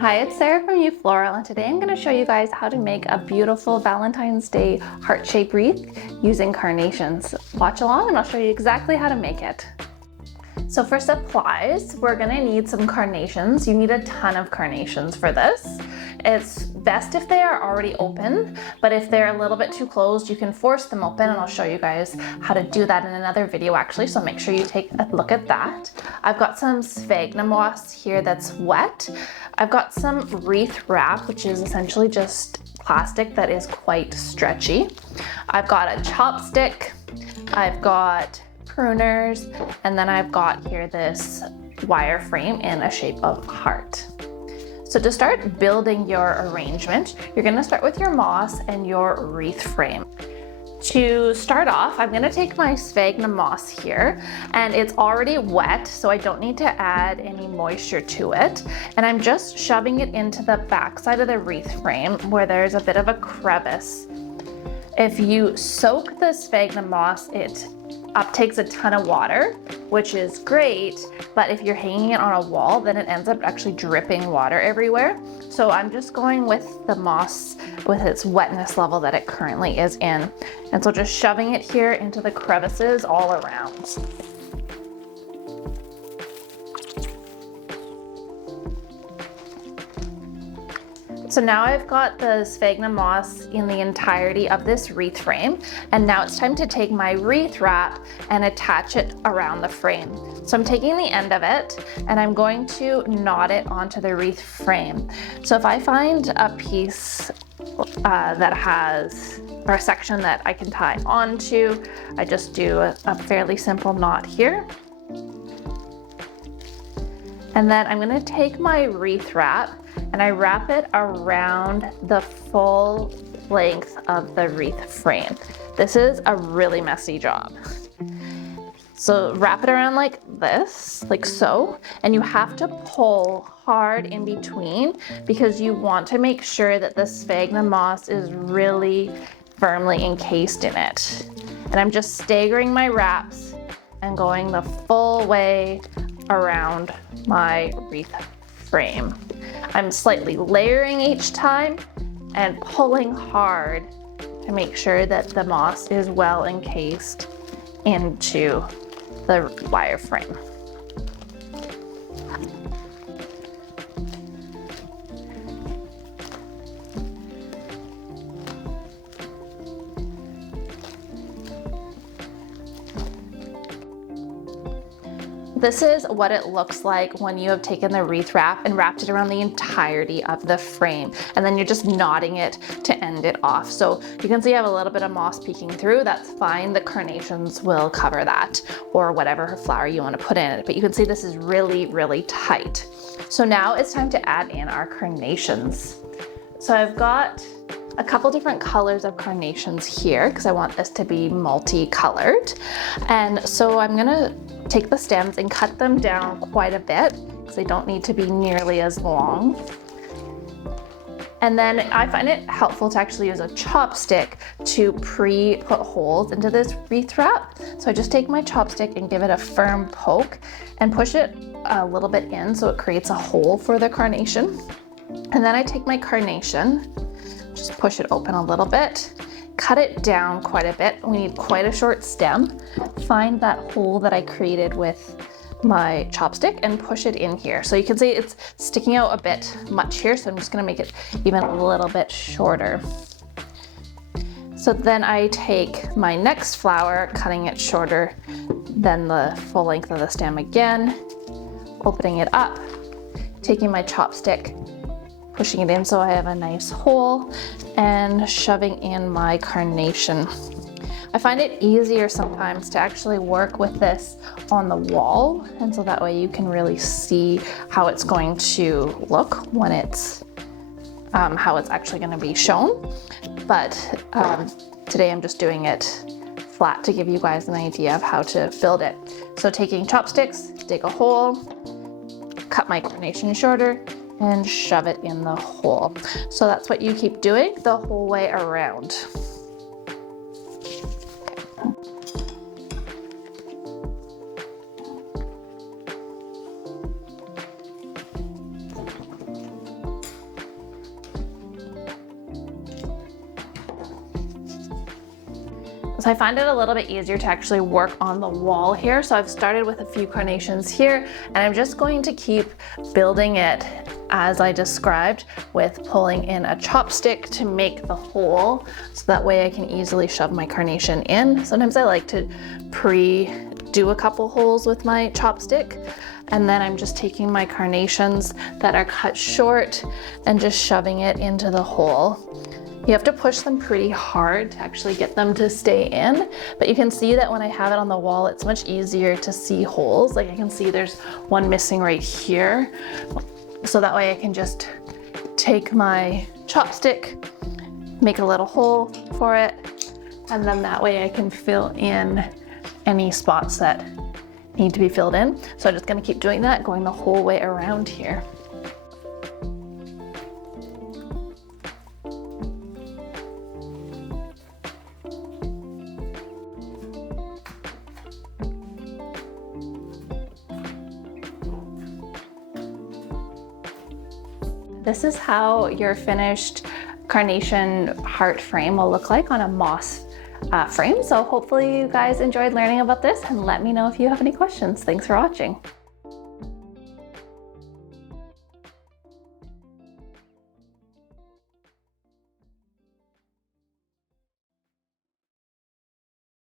Hi, it's Sarah from Floral, and today I'm going to show you guys how to make a beautiful Valentine's Day heart-shaped wreath using carnations. Watch along and I'll show you exactly how to make it. So for supplies, we're going to need some carnations. You need a ton of carnations for this. It's best if they are already open, but if they're a little bit too closed, you can force them open, and I'll show you guys how to do that in another video actually, so make sure you take a look at that. I've got some sphagnum moss here that's wet. I've got some wreath wrap, which is essentially just plastic that is quite stretchy. I've got a chopstick, I've got pruners, and then I've got here this wire frame in a shape of heart. So to start building your arrangement, you're going to start with your moss and your wreath frame. To start off, I'm going to take my sphagnum moss here, and it's already wet, so I don't need to add any moisture to it. And I'm just shoving it into the back side of the wreath frame where there's a bit of a crevice. If you soak the sphagnum moss, it uptakes a ton of water, which is great, but if you're hanging it on a wall, then it ends up actually dripping water everywhere. So I'm just going with the moss with its wetness level that it currently is in. And so just shoving it here into the crevices all around. So now I've got the sphagnum moss in the entirety of this wreath frame, and now it's time to take my wreath wrap and attach it around the frame. So I'm taking the end of it and I'm going to knot it onto the wreath frame. So if I find a piece that has, or a section that I can tie onto, I just do a fairly simple knot here. And then I'm going to take my wreath wrap and I wrap it around the full length of the wreath frame. This is a really messy job. So wrap it around like this, like so, and you have to pull hard in between because you want to make sure that the sphagnum moss is really firmly encased in it. And I'm just staggering my wraps and going the full way around my wreath frame. I'm slightly layering each time and pulling hard to make sure that the moss is well encased into the wire frame. This is what it looks like when you have taken the wreath wrap and wrapped it around the entirety of the frame, and then you're just knotting it to end it off. So you can see I have a little bit of moss peeking through. That's fine. The carnations will cover that, or whatever flower you want to put in it. But you can see this is really, really tight. So now it's time to add in our carnations. So I've got a couple different colors of carnations here because I want this to be multicolored. And so I'm gonna take the stems and cut them down quite a bit because they don't need to be nearly as long. And then I find it helpful to actually use a chopstick to pre-put holes into this wreath wrap. So I just take my chopstick and give it a firm poke and push it a little bit in so it creates a hole for the carnation. And then I take my carnation, just push it open a little bit, cut it down quite a bit. We need quite a short stem. Find that hole that I created with my chopstick and push it in here. So you can see it's sticking out a bit much here, so I'm just gonna make it even a little bit shorter. So then I take my next flower, cutting it shorter than the full length of the stem again, opening it up, taking my chopstick, pushing it in so I have a nice hole, and shoving in my carnation. I find it easier sometimes to actually work with this on the wall, and so that way you can really see how it's going to look when it's, how it's actually going to be shown. But today I'm just doing it flat to give you guys an idea of how to build it. So taking chopsticks, dig a hole, cut my carnation shorter, and shove it in the hole. So that's what you keep doing the whole way around. So I find it a little bit easier to actually work on the wall here. So I've started with a few carnations here, and I'm just going to keep building it as I described, with pulling in a chopstick to make the hole, so that way I can easily shove my carnation in. Sometimes I like to do a couple holes with my chopstick, and then I'm just taking my carnations that are cut short and just shoving it into the hole. You have to push them pretty hard to actually get them to stay in, but you can see that when I have it on the wall, it's much easier to see holes. Like I can see there's one missing right here. So that way I can just take my chopstick, make a little hole for it, and then that way I can fill in any spots that need to be filled in. So I'm just gonna keep doing that, going the whole way around here. This is how your finished carnation heart frame will look like on a moss frame. So hopefully you guys enjoyed learning about this, and let me know if you have any questions. Thanks for watching.